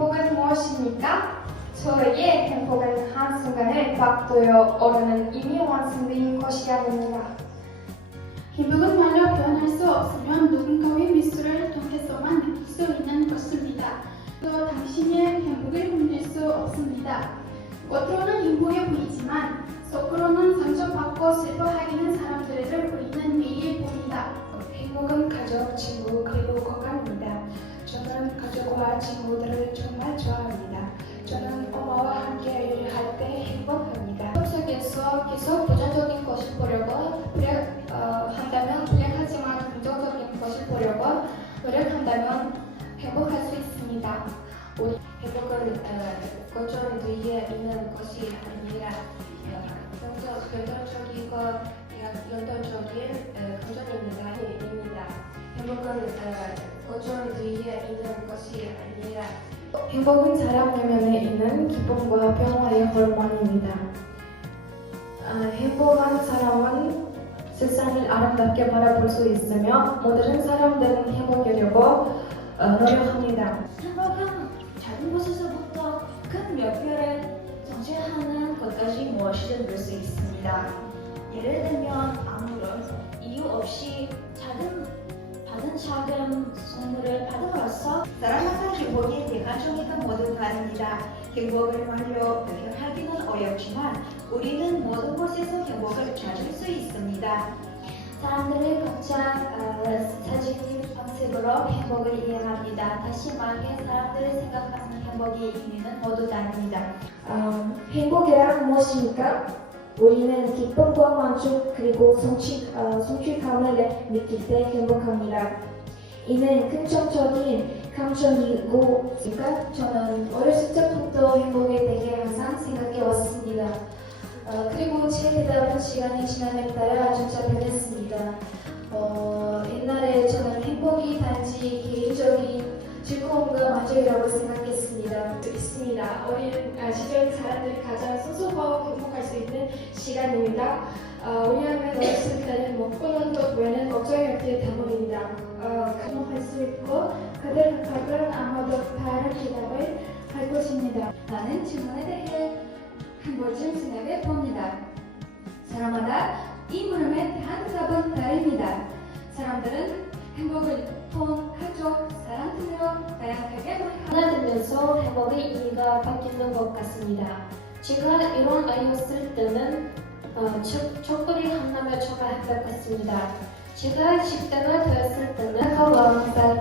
안녕하십니까? 저의 행복은 한순간에 박도여 오르는 이미 완성된 것이 아닙니다. 행복은 말로 표현할 수 없으면 누군가의 미술을 통해서만 느낄 수 있는 것입니다. 또 당신의 행복을 훔칠 수 없습니다. 겉으로는 행복해 보이지만 속으로는 상처받고 슬퍼하 친구들을 정말 좋아합니다. 저는 엄마와 함께 요리할 때 행복합니다. 속에서 계속 부정적인 것을 보려고 불행, 어, 한다면 불행하지만 긍정적인 것을 보려고 노력한다면 행복할 수 있습니다. 행복은 어, 고전 뒤에 있는 것이 아니라 연도, 연도적이고 연도적인 어, 감정입니다. 입니다. 행복은 어, 고전 뒤에 있는 것이 아니라 행복은 사람 내면에 있는 기쁨과 평화의 호르몬입니다. 아, 행복한 사람은 세상을 아름답게 바라볼 수 있으며 모든 사람들은 행복하려고 어, 노력합니다. 행복은 작은 곳에서부터 큰 목표를 성취하는 것까지 무엇이든 볼 수 있습니다. 예를 들면 아무런 이유 없이 작은 받은 작은 선물을 받음으로써 사람마다 행복이 대가종이가 모두 다릅니다. 행복을 말로 표현하기는 어렵지만 우리는 모든 곳에서 행복을 찾을 수 있습니다. 사람들이 각자 어, 사진 방식으로 행복을 이해합니다. 다시 말해 사람들이 생각하는 행복의 의미는 모두 다릅니다. 어, 행복이란 무엇입니까? 우리는 기쁨과 만족 그리고 성취, 어, 성취감을 느낄 때 행복합니다. 이는 긍정적인 감정이고 그러니까 저는 어렸을 적부터 행복에 대해 항상 생각해 왔습니다. 어, 그리고 제 대답은 시간이 지남에 따라 점차 변했습니다. 어, 옛날에 저는 행복이 단지 개인적인 즐거움과 만족이라고 생각했습니다. 있습니다. 어린 아, 시절 사람들이 가장 소소하고 행복할 수 있는 시간입니다. 어, 왜냐하면 어렸을 때는 먹고는 것 외에는 걱정이 없기 때문입니다. 어, 행복할 수 있고 그들 각각은 아마도 다른 대답을 할 것입니다. 라는 질문에 대해 한 번쯤 생각해 봅니다. 사람마다 이 물음에 대한 답은 다릅니다. 사람들은 행복을 돈, 가족, 사랑 등으로 다양하게 하나되면서 행복의 의미가 바뀌는 것 같습니다. 제가 이런 아이였을 때는 어, 첫, 첫걸이 한다며 저가 행복했습니다. 제가 10대가 되었을 때는 that